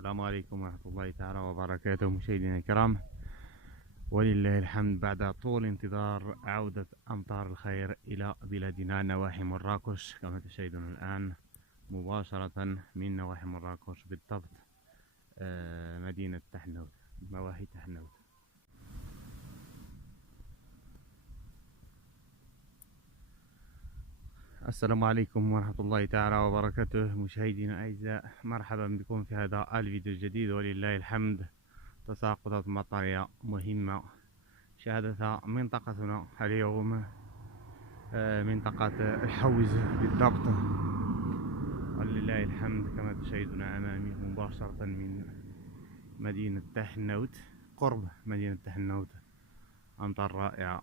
السلام عليكم ورحمة الله تعالى وبركاته مشاهدينا الكرام، ولله الحمد. بعد طول انتظار عودة أمطار الخير إلى بلادنا نواحي مراكش، كما تشاهدون الآن مباشرة من نواحي مراكش، بالضبط مدينة تحنوت، نواحي تحنوت. السلام عليكم ورحمة الله تعالى وبركاته مشاهدينا الأعزاء، مرحبا بكم في هذا الفيديو الجديد. ولله الحمد، تساقطات مطرية مهمة شهدتها منطقتنا اليوم، منطقة الحوز بالضبط، ولله الحمد. كما تشاهدون أمامي مباشرة من مدينة تحنوت، قرب مدينة تحنوت، أمطار رائعة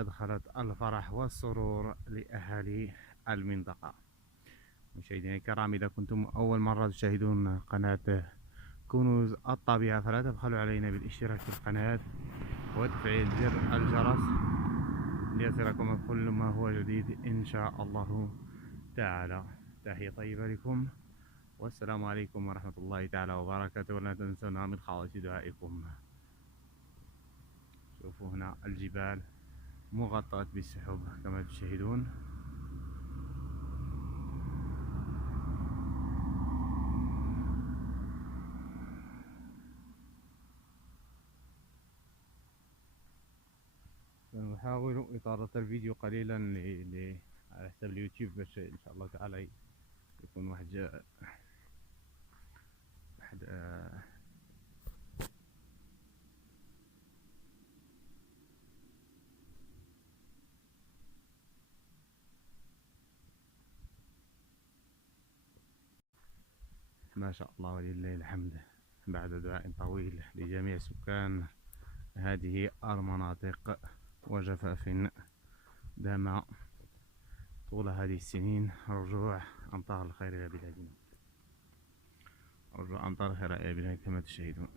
أدخلت الفرح والسرور لأهالي المنطقة. مشاهدينا الكرام، إذا كنتم أول مرة تشاهدون قناة كنوز الطبيعة فلا تبخلوا علينا بالاشتراك في القناة وتفعيل زر الجرس ليصلكم كل ما هو جديد إن شاء الله تعالى. تحية طيبة لكم، والسلام عليكم ورحمة الله تعالى وبركاته، ولا تنسونا من خواص دعائكم. شوفوا هنا الجبال مغطاة بالسحب كما تشاهدون. سنحاول إطالة الفيديو قليلا على حساب اليوتيوب، باش إن شاء الله تعالى يكون واحد ما شاء الله ولله الحمد. بعد دعاء طويل لجميع سكان هذه المناطق وجفاف دام طول هذه السنين، رجوع أمطار الخير إلى بلادنا، رجوع أمطار الخير إلى بلادنا كما تشاهدون.